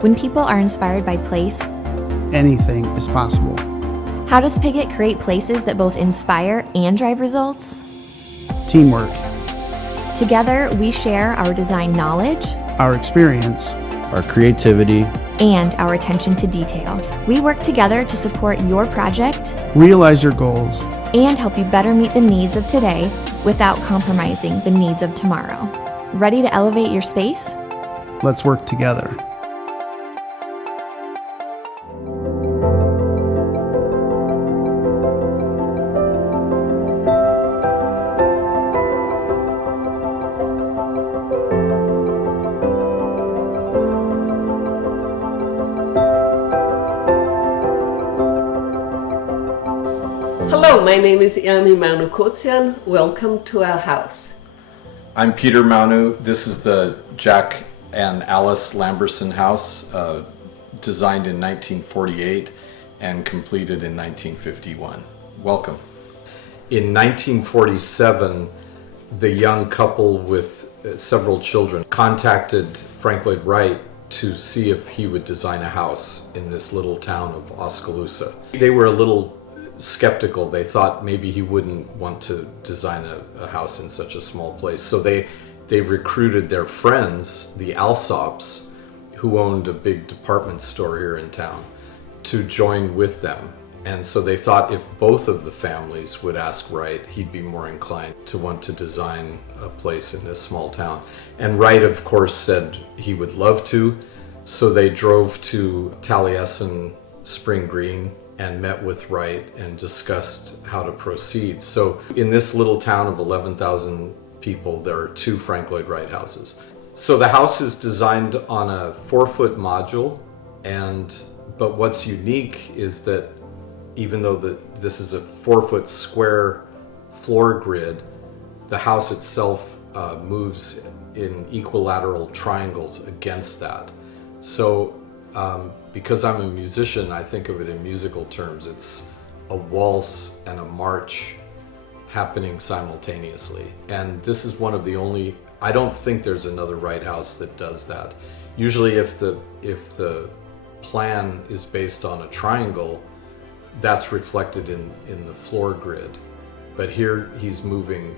When people are inspired by place, anything is possible. How does Pigott create places that both inspire and drive results? Teamwork. Together, we share our design knowledge, Our experience. Our creativity, and our attention to detail. We work together to support your project Realize your goals. and help you better meet the needs of today without compromising the needs of tomorrow. Ready to elevate your space? Let's work together. Hello, my name is Irmi Maunu-Kocian. Welcome to our house. I'm Peter Maunu. This is the Jack and Alice Lamberson House, designed in 1948 and completed in 1951. Welcome. In 1947, the young couple with several children contacted Frank Lloyd Wright to see if he would design a house in this little town of Oskaloosa. They were a little skeptical. They thought maybe he wouldn't want to design a house in such a small place. So they recruited their friends, the Alsops, who owned a big department store here in town, to join with them. And so they thought if both of the families would ask Wright, he'd be more inclined to want to design a place in this small town. And Wright, of course, said he would love to. So they drove to Taliesin Spring Green and met with Wright and discussed how to proceed. So in this little town of 11,000 people, there are 2 Frank Lloyd Wright houses. So the house is designed on a 4-foot module, but what's unique is that even though this is a 4-foot square floor grid, the house itself moves in equilateral triangles against that. So because I'm a musician, I think of it in musical terms. It's a waltz and a march happening simultaneously. And this is one of the only, I don't think there's another Wright house that does that. Usually if the plan is based on a triangle, that's reflected in the floor grid. But here he's moving,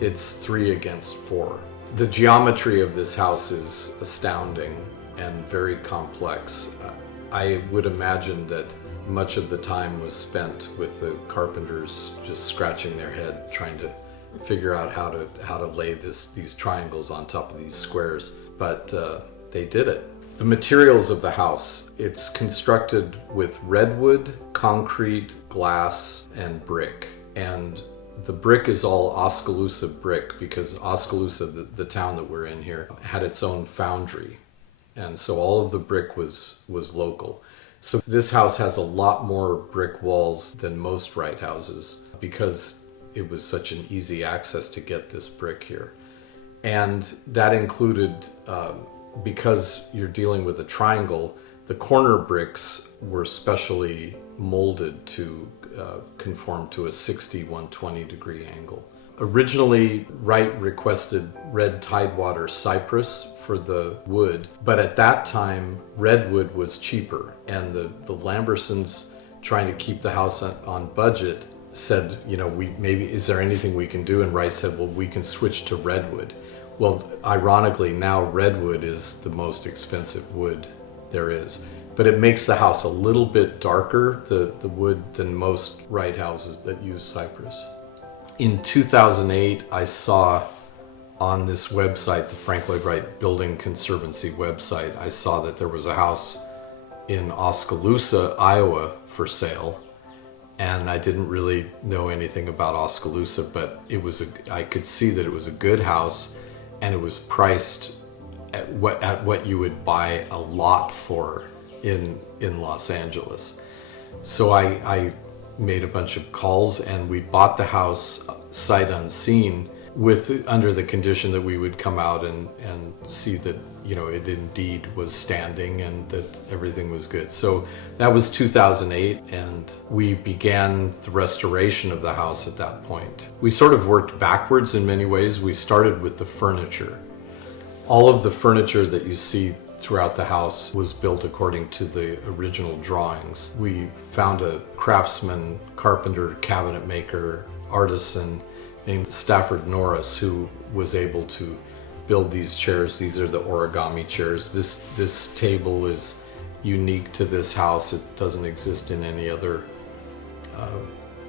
it's 3 against 4. The geometry of this house is astounding and very complex. I would imagine that much of the time was spent with the carpenters just scratching their head trying to figure out how to lay these triangles on top of these squares. But they did it. The materials of the house, it's constructed with redwood, concrete, glass, and brick. And the brick is all Oskaloosa brick because Oskaloosa, the town that we're in here, had its own foundry. And so all of the brick was local. So this house has a lot more brick walls than most Wright houses because it was such an easy access to get this brick here. And that included, because you're dealing with a triangle, the corner bricks were specially molded to conform to a 60-120 degree angle. Originally, Wright requested red tidewater cypress for the wood, but at that time, redwood was cheaper. And the Lambersons, trying to keep the house on budget, said, is there anything we can do? And Wright said, well, we can switch to redwood. Well, ironically, now redwood is the most expensive wood there is. But it makes the house a little bit darker, the wood, than most Wright houses that use cypress. In 2008, I saw on this website, the Frank Lloyd Wright Building Conservancy website, I saw that there was a house in Oskaloosa, Iowa for sale. And I didn't really know anything about Oskaloosa, but I could see that it was a good house and it was priced at what you would buy a lot for in Los Angeles. So I made a bunch of calls and we bought the house sight unseen under the condition that we would come out and see that it indeed was standing and that everything was good. So that was 2008 and we began the restoration of the house at that point. We sort of worked backwards in many ways. We started with the furniture. All of the furniture that you see throughout the house was built according to the original drawings. We found a craftsman, carpenter, cabinet maker, artisan named Stafford Norris, who was able to build these chairs. These are the Oregami chairs. This table is unique to this house. It doesn't exist in any other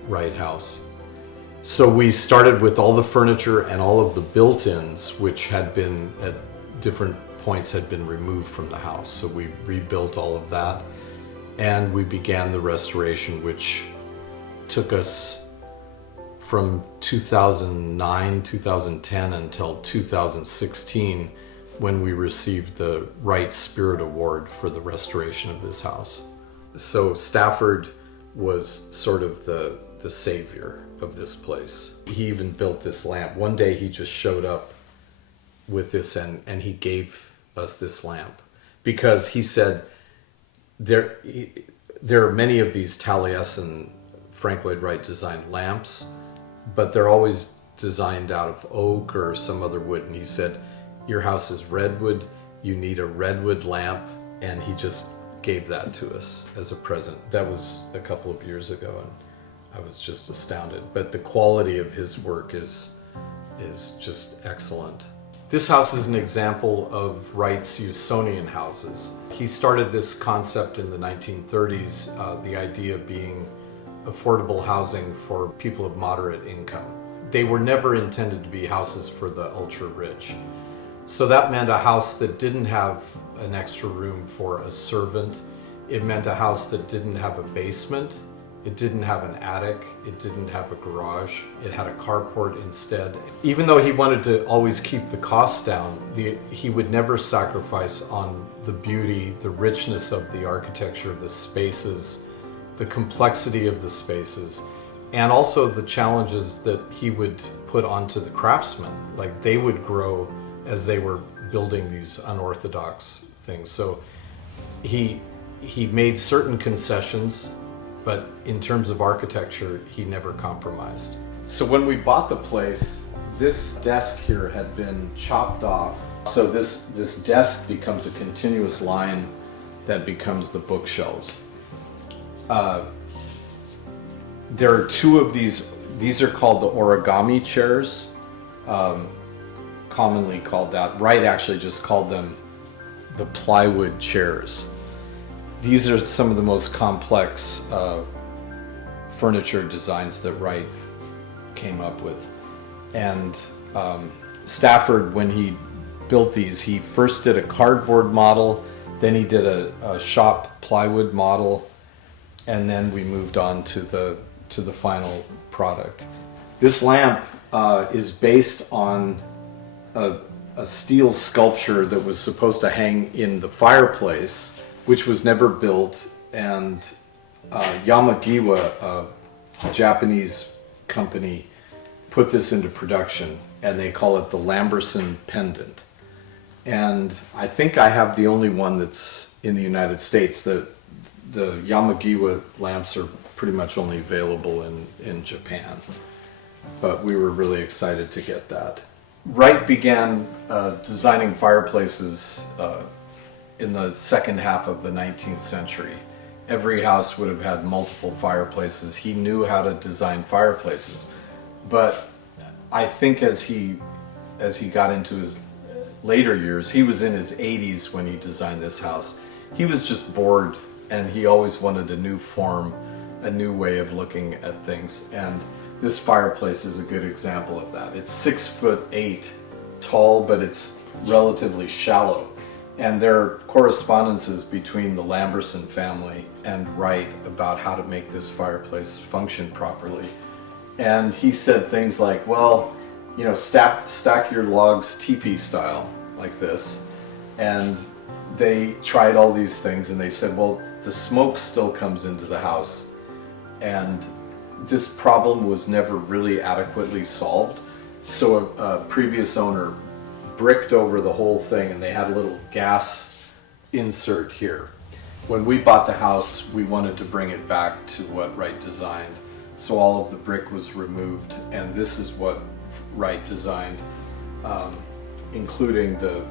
Wright house. So we started with all the furniture and all of the built-ins, which had been at different points had been removed from the house. So we rebuilt all of that, and we began the restoration, which took us from 2009, 2010 until 2016, when we received the Wright Spirit Award for the restoration of this house. So Stafford was sort of the savior of this place. He even built this lamp. One day he just showed up with this and he gave us this lamp because he said there are many of these Taliesin Frank Lloyd Wright designed lamps, but they're always designed out of oak or some other wood. And he said, your house is redwood, you need a redwood lamp. And he just gave that to us as a present. That was a couple of years ago, and I was just astounded. But the quality of his work is just excellent. This house is an example of Wright's Usonian houses. He started this concept in the 1930s, the idea being affordable housing for people of moderate income. They were never intended to be houses for the ultra-rich. So that meant a house that didn't have an extra room for a servant. It meant a house that didn't have a basement. It didn't have an attic. It didn't have a garage. It had a carport instead. Even though he wanted to always keep the costs down, he would never sacrifice on the beauty, the richness of the architecture, the spaces, the complexity of the spaces, and also the challenges that he would put onto the craftsmen. Like, they would grow as they were building these unorthodox things. So he made certain concessions, but in terms of architecture, he never compromised. So when we bought the place, this desk here had been chopped off. So this desk becomes a continuous line that becomes the bookshelves. There are two of these. These are called the Oregami chairs, commonly called that. Wright actually just called them the plywood chairs. These are some of the most complex furniture designs that Wright came up with. And Stafford, when he built these, he first did a cardboard model, then he did a shop plywood model, and then we moved on to the final product. This lamp is based on a steel sculpture that was supposed to hang in the fireplace, which was never built, and Yamagiwa, a Japanese company, put this into production, and they call it the Lamberson pendant. And I think I have the only one that's in the United States. The Yamagiwa lamps are pretty much only available in Japan, but we were really excited to get that. Wright began designing fireplaces in the second half of the 19th century. Every house would have had multiple fireplaces. He knew how to design fireplaces, but I think as he got into his later years, he was in his 80s when he designed this house. He was just bored, and he always wanted a new form, a new way of looking at things. And this fireplace is a good example of that. It's 6'8" tall, but it's relatively shallow. And there are correspondences between the Lamberson family and Wright about how to make this fireplace function properly. And he said things like, well, you know, stack your logs teepee style, like this. And they tried all these things, and they said, well, the smoke still comes into the house. And this problem was never really adequately solved. So a previous owner bricked over the whole thing, and they had a little gas insert here. When we bought the house, we wanted to bring it back to what Wright designed. So all of the brick was removed, and this is what Wright designed including the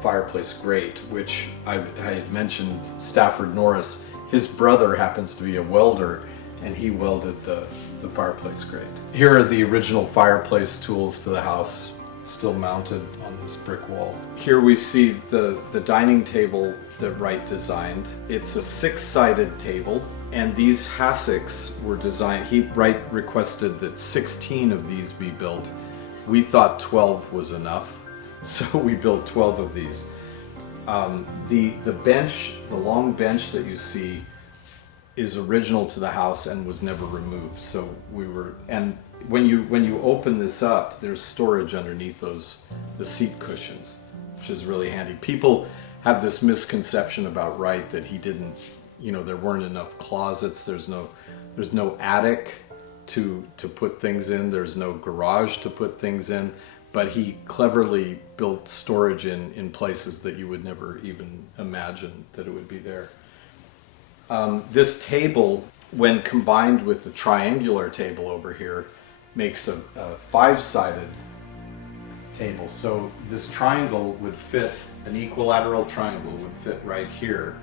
fireplace grate, which I had mentioned Stafford Norris. His brother happens to be a welder, and he welded the fireplace grate. Here are the original fireplace tools to the house, still mounted on this brick wall. Here we see the dining table that Wright designed. It's a 6-sided table, and these hassocks were designed. Wright requested that 16 of these be built. We thought 12 was enough, so we built 12 of these. The bench, the long bench that you see, is original to the house and was never removed. So and when you open this up, there's storage underneath the seat cushions, which is really handy. People have this misconception about Wright that he didn't, there weren't enough closets. There's no attic to put things in. There's no garage to put things in. But he cleverly built storage in places that you would never even imagine that it would be there. This table, when combined with the triangular table over here, makes a 5-sided table. So this triangle would fit, an equilateral triangle would fit right here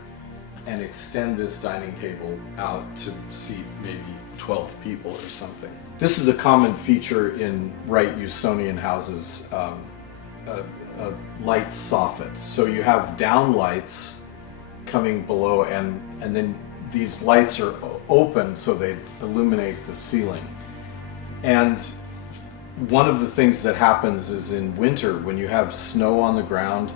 and extend this dining table out to seat maybe 12 people or something. This is a common feature in Wright Usonian houses, a light soffit. So you have down lights coming below, and then these lights are open so they illuminate the ceiling. And one of the things that happens is in winter, when you have snow on the ground,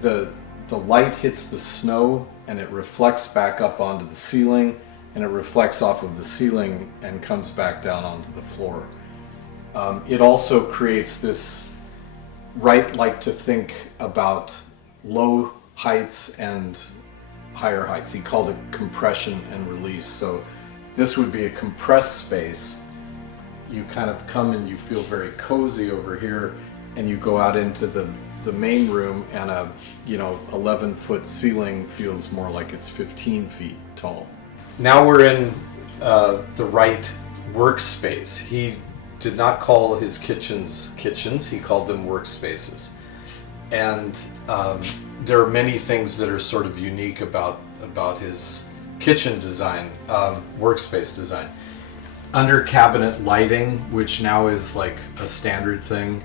the light hits the snow and it reflects back up onto the ceiling, and it reflects off of the ceiling and comes back down onto the floor. It also creates this, Wright liked to think about low heights and higher heights. He called it compression and release. So this would be a compressed space. You kind of come and you feel very cozy over here, and you go out into the main room, and a 11-foot ceiling feels more like it's 15 feet tall. Now we're in the Wright workspace. He did not call his kitchens, he called them workspaces. And there are many things that are sort of unique about his kitchen design, workspace design. Under cabinet lighting, which now is like a standard thing,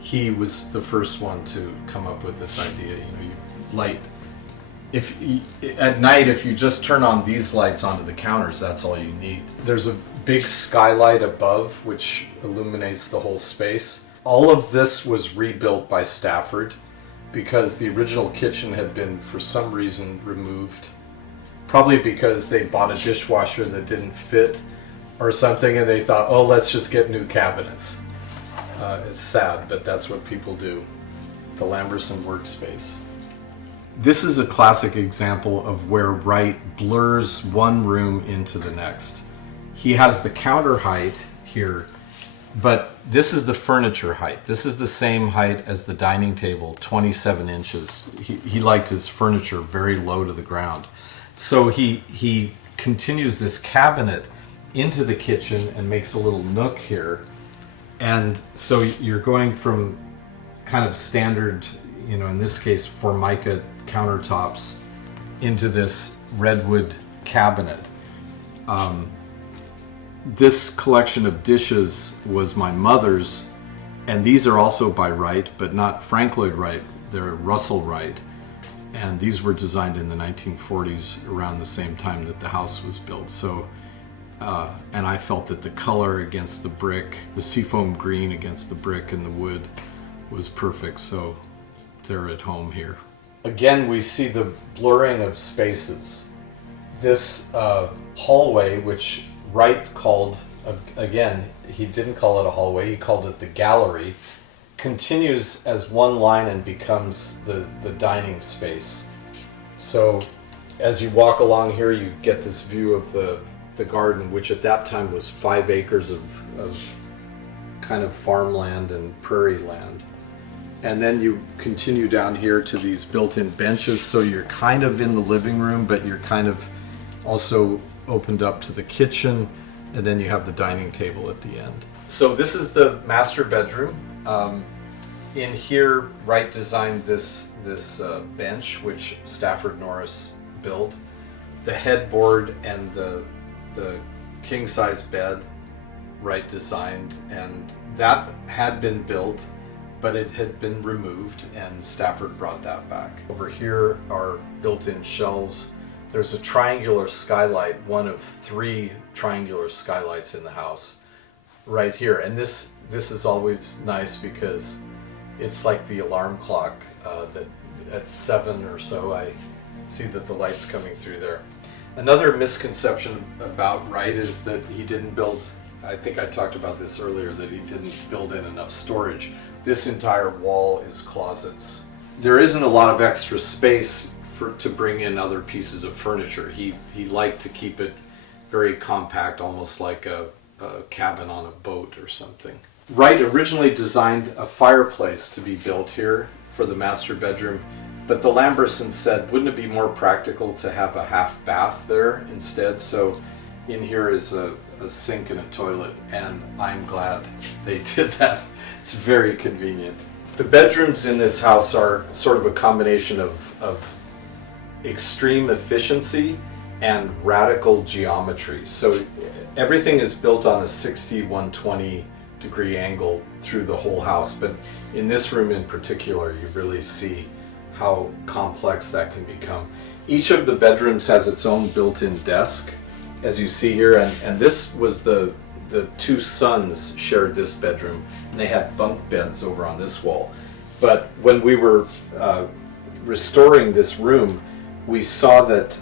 he was the first one to come up with this idea. You light. At night, if you just turn on these lights onto the counters, that's all you need. There's a big skylight above, which illuminates the whole space. All of this was rebuilt by Stafford, because the original kitchen had been, for some reason, removed. Probably because they bought a dishwasher that didn't fit or something, and they thought, oh, let's just get new cabinets. It's sad, but that's what people do. The Lamberson workspace. This is a classic example of where Wright blurs one room into the next. He has the counter height here, but this is the furniture height. This is the same height as the dining table, 27 inches. He liked his furniture very low to the ground. So he continues this cabinet into the kitchen and makes a little nook here. And so you're going from kind of standard, in this case, Formica countertops into this redwood cabinet. This collection of dishes was my mother's, and these are also by Wright, but not Frank Lloyd Wright. They're Russell Wright, and these were designed in the 1940s, around the same time that the house was built. So, and I felt that the color against the brick, the seafoam green against the brick and the wood, was perfect. So they're at home here. Again, we see the blurring of spaces. This hallway, which Wright called, again, he didn't call it a hallway, he called it the gallery, continues as one line and becomes the dining space. So as you walk along here, you get this view of the garden, which at that time was 5 acres of kind of farmland and prairie land. And then you continue down here to these built-in benches, so you're kind of in the living room, but you're kind of also opened up to the kitchen, and then you have the dining table at the end. So this is the master bedroom. In here, Wright designed this bench, which Stafford Norris built. The headboard and the king-size bed, Wright designed, and that had been built, but it had been removed, and Stafford brought that back. Over here are built-in shelves. There's a triangular skylight, one of 3 triangular skylights in the house, right here. And this is always nice because it's like the alarm clock that at 7 or so I see that the light's coming through there. Another misconception about Wright is that he didn't build, I think I talked about this earlier, that he didn't build in enough storage. This entire wall is closets. There isn't a lot of extra space to bring in other pieces of furniture. He liked to keep it very compact, almost like a cabin on a boat or something. Wright originally designed a fireplace to be built here for the master bedroom, but the Lambersons said, wouldn't it be more practical to have a half bath there instead? So in here is a sink and a toilet, and I'm glad they did that. It's very convenient. The bedrooms in this house are sort of a combination of extreme efficiency and radical geometry. So everything is built on a 60-120 degree angle through the whole house, but in this room in particular you really see how complex that can become. Each of the bedrooms has its own built-in desk, as you see here, and this was the 2 sons shared this bedroom, and they had bunk beds over on this wall. But when we were restoring this room, we saw that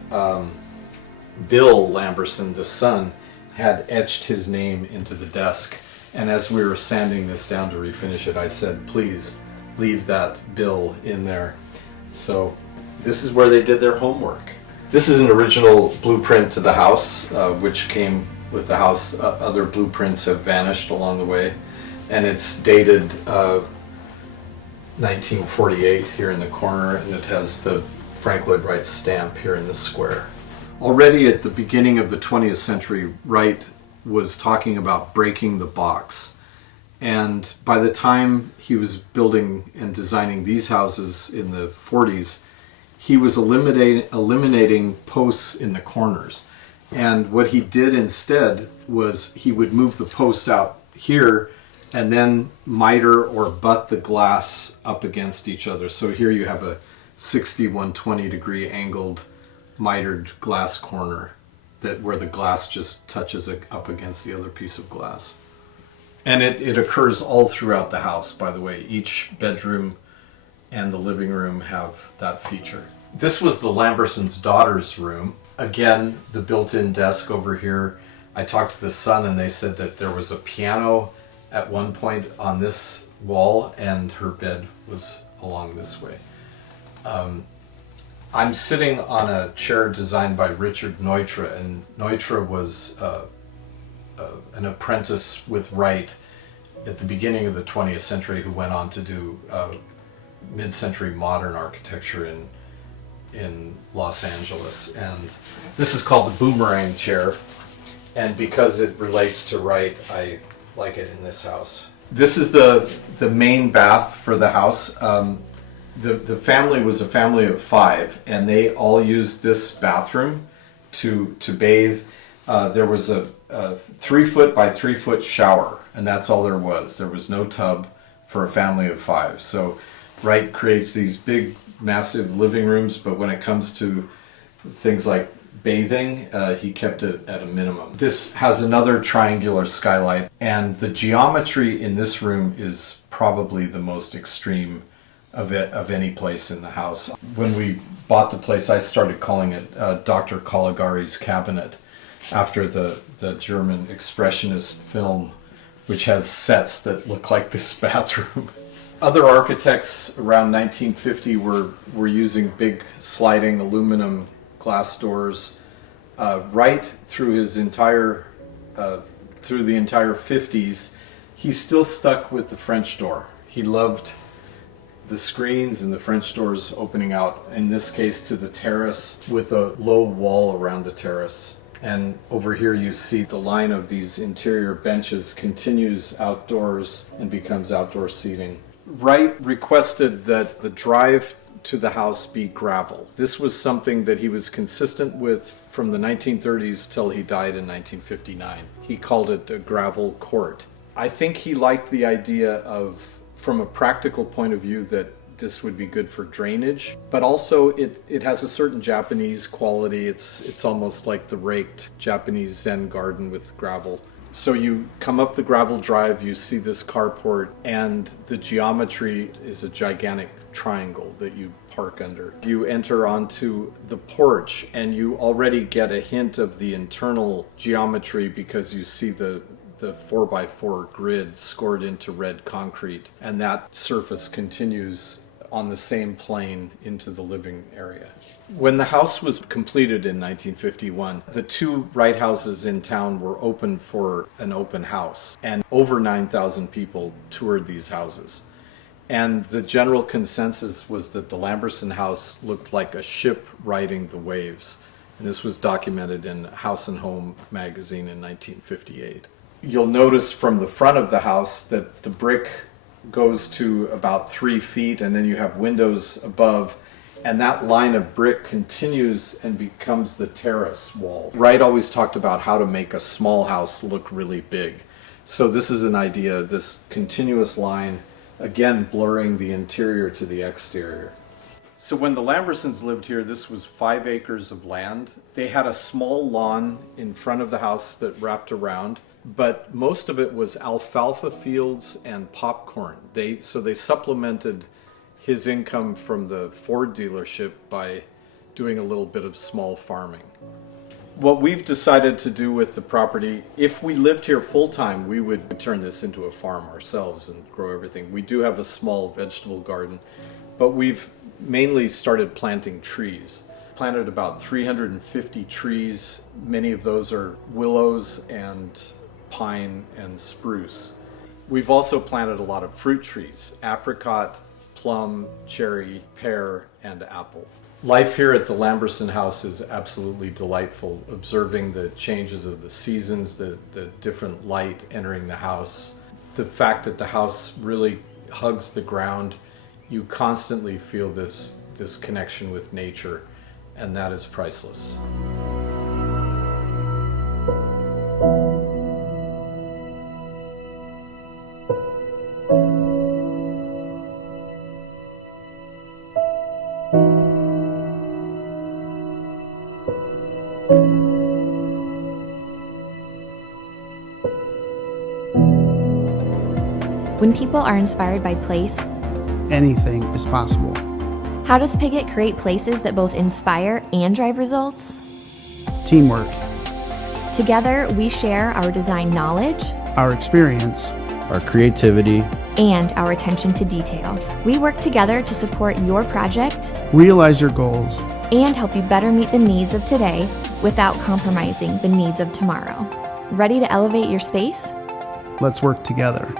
Bill Lamberson, the son, had etched his name into the desk. And as we were sanding this down to refinish it, I said, please leave that Bill in there. So this is where they did their homework. This is an original blueprint to the house, which came with the house. Other blueprints have vanished along the way. And it's dated 1948 here in the corner, and it has the Frank Lloyd Wright stamp here in the square. Already at the beginning of the 20th century, Wright was talking about breaking the box. And by the time he was building and designing these houses in the 40s, he was eliminating posts in the corners. And what he did instead was he would move the post out here and then miter or butt the glass up against each other. So here you have a 60-120 degree angled mitered glass corner where the glass just touches up against the other piece of glass. And it occurs all throughout the house, by the way. Each bedroom and the living room have that feature. This was the Lambersons' daughter's room. Again, the built-in desk over here. I talked to the son and they said that there was a piano at one point on this wall and her bed was along this way. I'm sitting on a chair designed by Richard Neutra, and Neutra was an apprentice with Wright at the beginning of the 20th century who went on to do mid-century modern architecture in Los Angeles. And this is called the boomerang chair, and because it relates to Wright, I like it in this house. This is the main bath for the house. The family was a family of 5, and they all used this bathroom to bathe. There was a 3-foot by 3-foot shower, and that's all there was. There was no tub for a family of 5. So Wright creates these big, massive living rooms, but when it comes to things like bathing, he kept it at a minimum. This has another triangular skylight, and the geometry in this room is probably the most extreme of any place in the house. When we bought the place, I started calling it Dr. Caligari's cabinet, after the German expressionist film, which has sets that look like this bathroom. Other architects around 1950 were using big sliding aluminum glass doors. Wright, through the entire 50s, he still stuck with the French door. He loved the screens and the French doors opening out, in this case to the terrace, with a low wall around the terrace. And over here you see the line of these interior benches continues outdoors and becomes outdoor seating. Wright requested that the drive to the house be gravel. This was something that he was consistent with from the 1930s till he died in 1959. He called it a gravel court. I think he liked the idea of, from a practical point of view, that this would be good for drainage, but also it has a certain Japanese quality. It's almost like the raked Japanese Zen garden with gravel. So you come up the gravel drive, you see this carport, and the geometry is a gigantic triangle that you park under. You enter onto the porch and you already get a hint of the internal geometry because you see the 4x4 grid scored into red concrete, and that surface continues on the same plane into the living area. When the house was completed in 1951, the two Wright houses in town were open for an open house, and over 9,000 people toured these houses. And the general consensus was that the Lamberson House looked like a ship riding the waves. And this was documented in House and Home magazine in 1958. You'll notice from the front of the house that the brick goes to about 3 feet, and then you have windows above, and that line of brick continues and becomes the terrace wall. Wright always talked about how to make a small house look really big. So this is an idea, this continuous line, again blurring the interior to the exterior. So when the Lambersons lived here, this was 5 acres of land. They had a small lawn in front of the house that wrapped around, but most of it was alfalfa fields and popcorn. So they supplemented his income from the Ford dealership by doing a little bit of small farming. What we've decided to do with the property, if we lived here full-time, we would turn this into a farm ourselves and grow everything. We do have a small vegetable garden, but we've mainly started planting trees. Planted about 350 trees. Many of those are willows and pine and spruce. We've also planted a lot of fruit trees, apricot, plum, cherry, pear, and apple. Life here at the Lamberson House is absolutely delightful, observing the changes of the seasons, the different light entering the house. The fact that the house really hugs the ground, you constantly feel this connection with nature, and that is priceless. When people are inspired by place, Anything is possible. how does Pigott create places that both inspire and drive results? Teamwork, Together, we share our design knowledge our experience, our creativity, and our attention to detail. We work together to support your project realize your goals. and help you better meet the needs of today without compromising the needs of tomorrow. Ready to elevate your space? Let's work together.